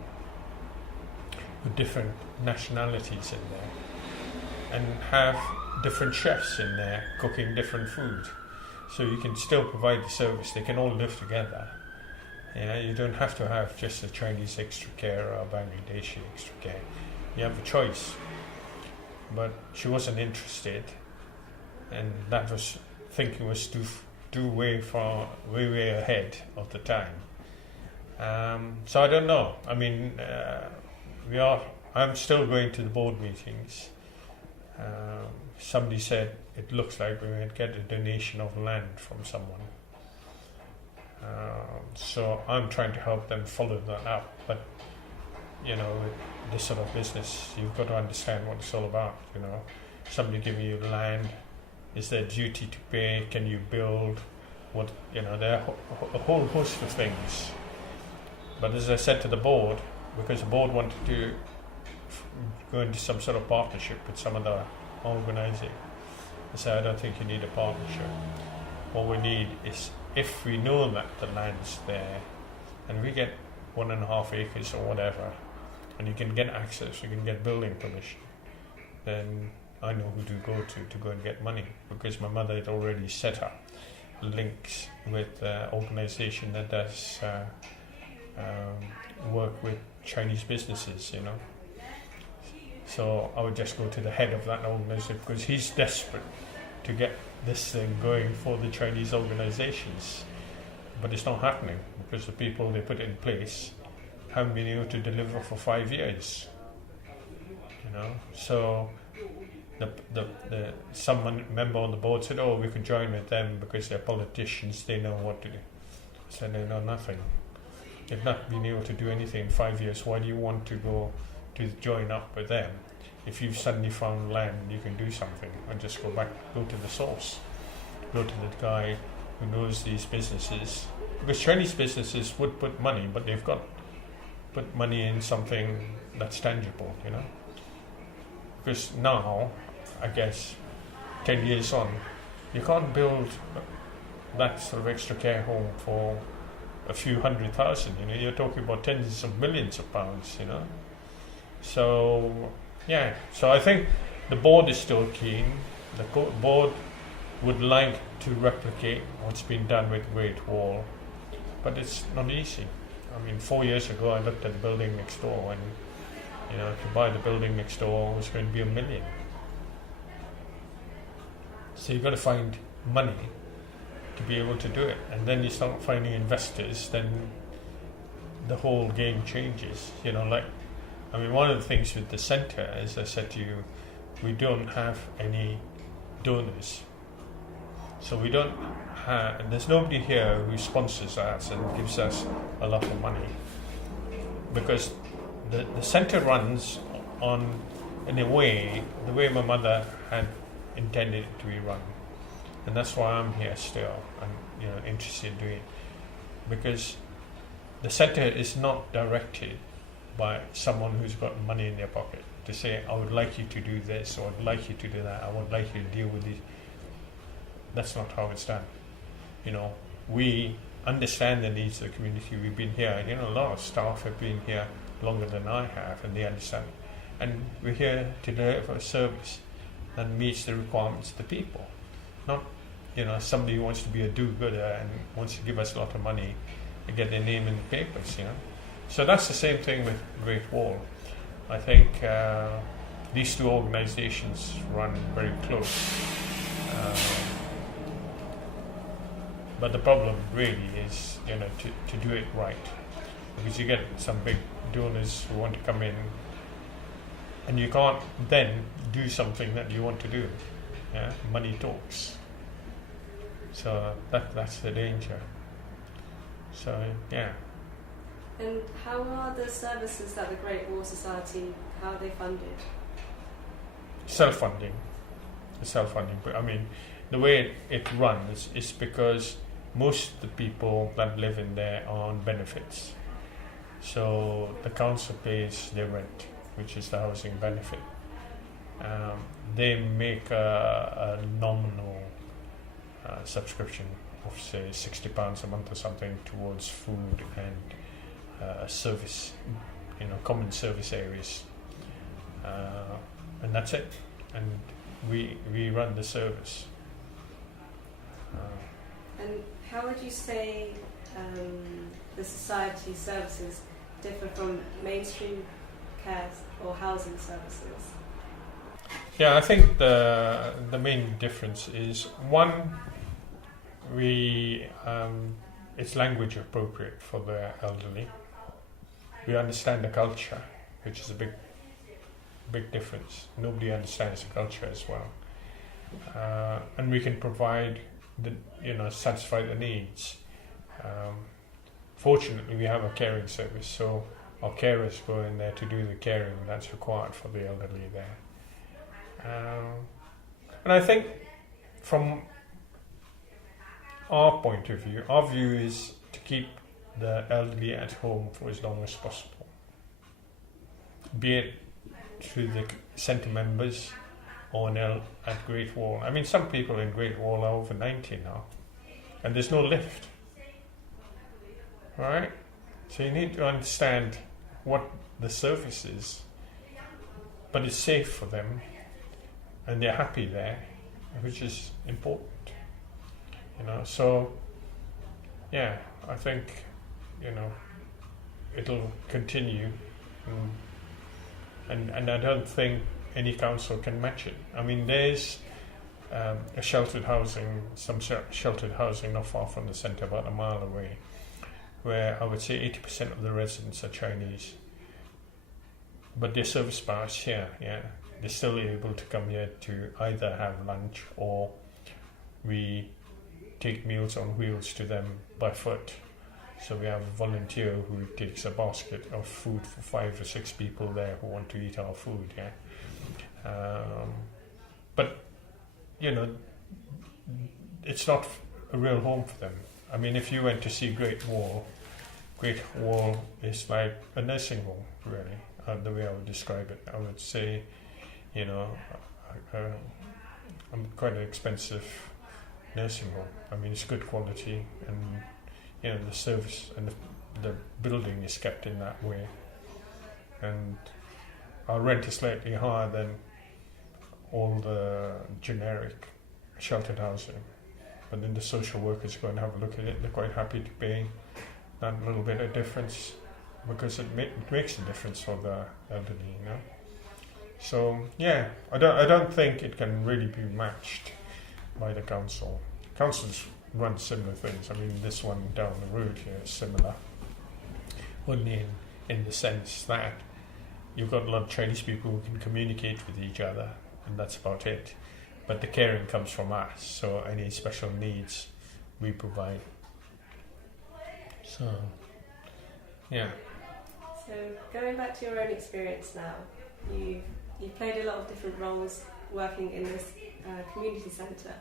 with different nationalities in there, and have different chefs in there cooking different food, so you can still provide the service. They can all live together. You don't have to have just a Chinese extra care or a Bangladeshi extra care. You have a choice. But she wasn't interested, and that was thinking was too way ahead of the time. So I don't know. I mean, I'm still going to the board meetings. Somebody said it looks like we might get a donation of land from someone. So I'm trying to help them follow that up. But with this sort of business, you've got to understand what it's all about. Somebody giving you land, is there duty to pay? Can you build? What there are a whole host of things. But as I said to the board, because the board wanted to go into some sort of partnership with some other organising, I said, I don't think you need a partnership. What we need is, if we know that the land's there, and we get 1.5 acres or whatever, and you can get access, you can get building permission, then I know who to go and get money, because my mother had already set up links with an organisation that does work with Chinese businesses, So I would just go to the head of that organisation, because he's desperate to get this thing going for the Chinese organisations. But it's not happening, because the people they put in place haven't been able to deliver for 5 years. So someone member on the board said, "Oh, we could join with them because they're politicians. They know what to do." I said, "They know nothing. They've not been able to do anything in 5 years. Why do you want to go to join up with them? If you've suddenly found land, you can do something, and just go to the source, go to the guy who knows these businesses." Because Chinese businesses would put money, but they've got put money in something that's tangible, Because now, I guess, 10 years on, you can't build that sort of extra care home for a few 100,000. You're talking about tens of millions of pounds. So so I think the board is still keen. The board would like to replicate what's been done with Great Wall, but it's not easy. 4 years ago I looked at the building next door, and to buy the building next door was going to be $1 million. So you've got to find money to be able to do it, and then you start finding investors, then the whole game changes. One of the things with the centre, as I said to you, we don't have any donors. So we don't have, there's nobody here who sponsors us and gives us a lot of money, because the centre runs on, in a way, the way my mother had intended it to be run. And that's why I'm here still, and interested in doing it, because the centre is not directed by someone who's got money in their pocket to say, I would like you to do this, or I'd like you to do that, I would like you to deal with this. That's not how it's done. We understand the needs of the community. We've been here, a lot of staff have been here longer than I have, and they understand. And we're here to deliver a service that meets the requirements of the people. Not, somebody who wants to be a do-gooder and wants to give us a lot of money and get their name in the papers, So that's the same thing with Great Wall. I think these two organisations run very close. But the problem really is, to do it right. Because you get some big donors who want to come in, and you can't then do something that you want to do. Money talks. So that's the danger. So And how are the services that the Great Wall Society, how are they funded? Self-funding. But the way it runs is because most of the people that live in there are on benefits. So the council pays their rent, which is the housing benefit. They make a nominal subscription of, say, £60 a month or something towards food and service, common service areas. And that's it. And we run the service. And how would you say the society services differ from mainstream care or housing services? I think the main difference is, one, it's language appropriate for the elderly. We understand the culture, which is a big difference. Nobody understands the culture as well, and we can provide satisfy the needs. Fortunately, we have a caring service, so our carers go in there to do the caring that's required for the elderly there. And I think from our point of view, our view is to keep the elderly at home for as long as possible, be it through the centre members or at Great Wall. Some people in Great Wall are over 90 now, and there's no lift. Right? So you need to understand what the service is, but it's safe for them, and they're happy there, which is important. So I think it'll continue, and I don't think any council can match it. There's a sheltered housing, some sheltered housing not far from the centre, about a mile away, where I would say 80% of the residents are Chinese, but their service bars here, they're still able to come here to either have lunch, or we take meals on wheels to them by foot. So we have a volunteer who takes a basket of food for 5 or 6 people there who want to eat our food. But it's not a real home for them. If you went to see Great Wall is like a nursing home, really. The way I would describe it, I would say, quite an expensive nursing home. I mean, it's good quality, and the service and the building is kept in that way, and our rent is slightly higher than all the generic sheltered housing. But then the social workers go and have a look at it. They're quite happy to pay that little bit of difference, because it makes a difference for the elderly, So yeah, I don't think it can really be matched by the council. Councils run similar things. I mean, this one down the road here is similar, only in the sense that you've got a lot of Chinese people who can communicate with each other, and that's about it. But the caring comes from us, so any special needs we provide. So, yeah. So going back to your own experience now, you played a lot of different roles working in this community centre.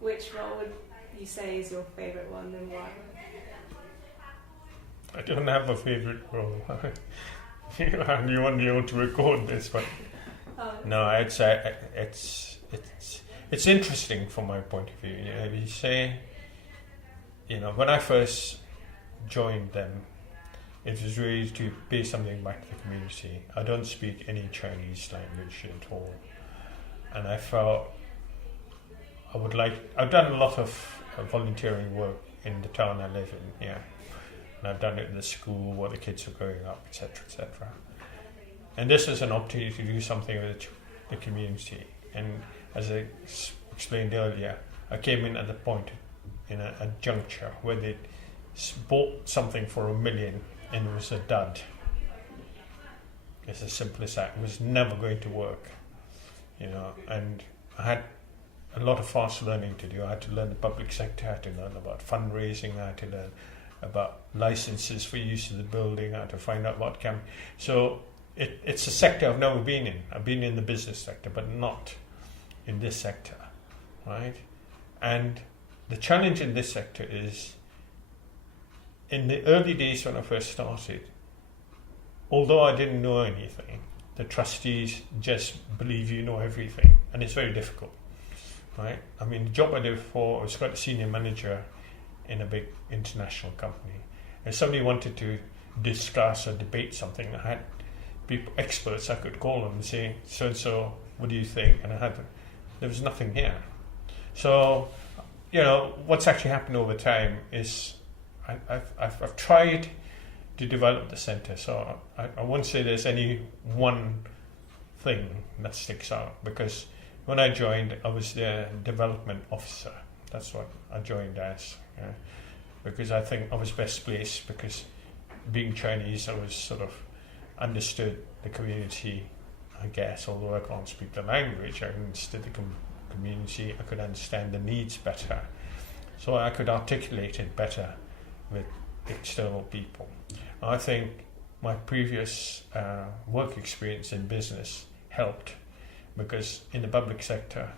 Which role would you say is your favourite one, and why? I don't have a favourite role. You won't be able to record this, but no, it's interesting from my point of view. You say, when I first joined them, it was really to pay something back to the community. I don't speak any Chinese language at all, and I felt I've done a lot of volunteering work in the town I live in, and I've done it in the school where the kids are growing up, etc., etc. And this is an opportunity to do something with the community. And as I explained earlier, I came in at the point in a juncture where they bought something for $1 million and it was a dud. It's as simple as that. It was never going to work, and I had a lot of fast learning to do. I had to learn the public sector, I had to learn about fundraising, I had to learn about licenses for use of the building, I had to find out what So it's a sector I've never been in. I've been in the business sector, but not in this sector, right? And the challenge in this sector is, in the early days when I first started, although I didn't know anything, the trustees just believe you know everything, and it's very difficult. Right? I mean, the job I did before, I was quite a senior manager in a big international company. If somebody wanted to discuss or debate something, I had experts I could call them and say, so, what do you think? And there was nothing here. So, what's actually happened over time is I've tried to develop the centre. So I won't say there's any one thing that sticks out, because when I joined, I was the development officer. That's what I joined as, because I think I was best placed, because being Chinese, I was sort of understood the community, I guess, although I can't speak the language. I understood the community, I could understand the needs better, so I could articulate it better with external people. I think my previous work experience in business helped, because in the public sector,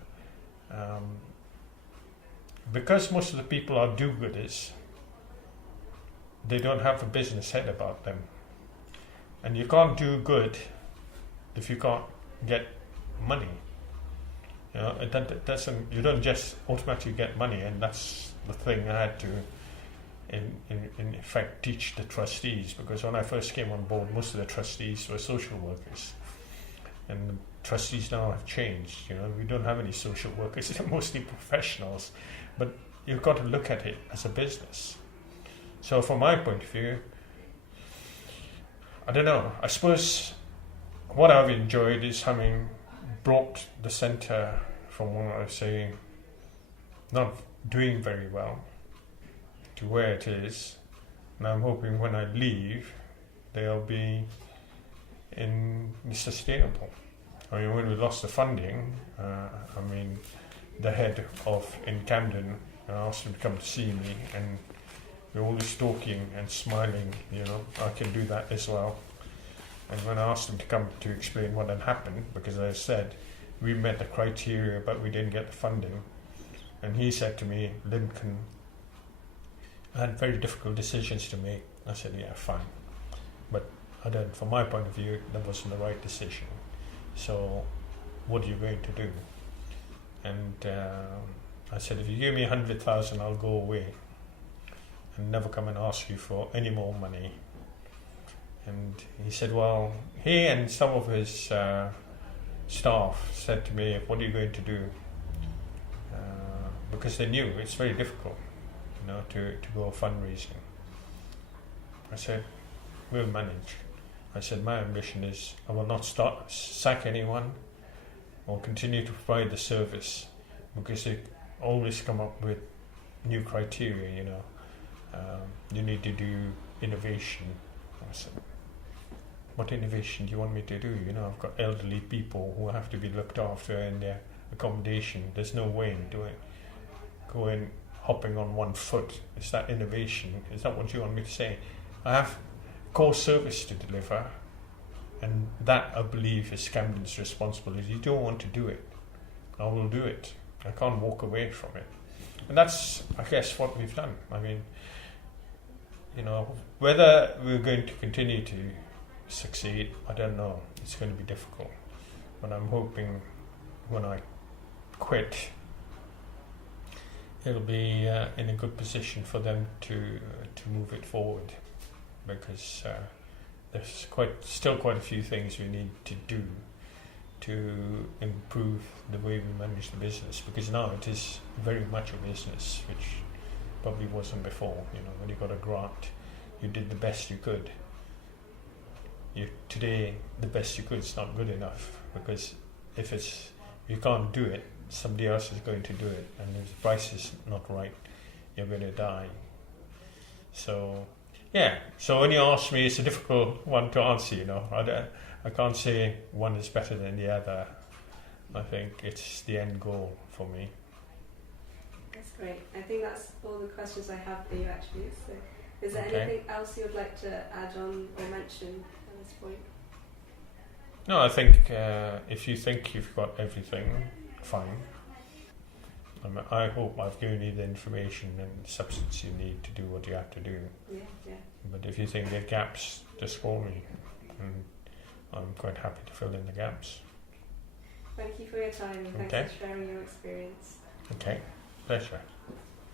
because most of the people are do-gooders, they don't have a business head about them. And you can't do good if you can't get money. You don't just automatically get money, and that's the thing I had to, in effect, teach the trustees, because when I first came on board, most of the trustees were social workers. And the trustees now have changed. We don't have any social workers; they're mostly professionals. But you've got to look at it as a business. So, from my point of view, I don't know. I suppose what I've enjoyed is having brought the centre from what I was saying, not doing very well, to where it is. And I'm hoping when I leave, they'll be sustainable. I mean, when we lost the funding, the head in Camden, I asked him to come to see me, and we're always talking and smiling, I can do that as well. And when I asked him to come to explain what had happened, because I said, we met the criteria, but we didn't get the funding. And he said to me, Lincoln, I had very difficult decisions to make. I said, yeah, fine. But from my point of view, that wasn't the right decision. So what are you going to do? And I said, if you give me 100,000, I'll go away and never come and ask you for any more money. And he said, well, he and some of his staff said to me, what are you going to do? Because they knew it's very difficult, to go fundraising. I said, we'll manage. I said, my ambition is I will not sack anyone or continue to provide the service, because they always come up with new criteria, you need to do innovation. I said, what innovation do you want me to do? I've got elderly people who have to be looked after in their accommodation. There's no way in going hopping on one foot. Is that innovation? Is that what you want me to say? I have core service to deliver, and that, I believe, is Camden's responsibility. You don't want to do it, I will do it. I can't walk away from it. And that's, I guess, what we've done. I mean, whether we're going to continue to succeed, I don't know. It's going to be difficult. But I'm hoping when I quit, it'll be in a good position for them to move it forward, because there's still quite a few things we need to do to improve the way we manage the business, because now it is very much a business, which probably wasn't before. When you got a grant, you did the best you could. Today, the best you could is not good enough, because if you can't do it, somebody else is going to do it, and if the price is not right, you're going to die. So when you ask me, it's a difficult one to answer. I can't say one is better than the other. I think it's the end goal for me. That's great. I think that's all the questions I have for you, actually. So, is there anything else you would like to add on or mention at this point? No, I think if you think you've got everything, fine. I hope I've given you the information and substance you need to do what you have to do. Yeah. But if you think there are gaps, just call me, and I'm quite happy to fill in the gaps. Thank you for your time, and thanks for sharing your experience. Okay, pleasure.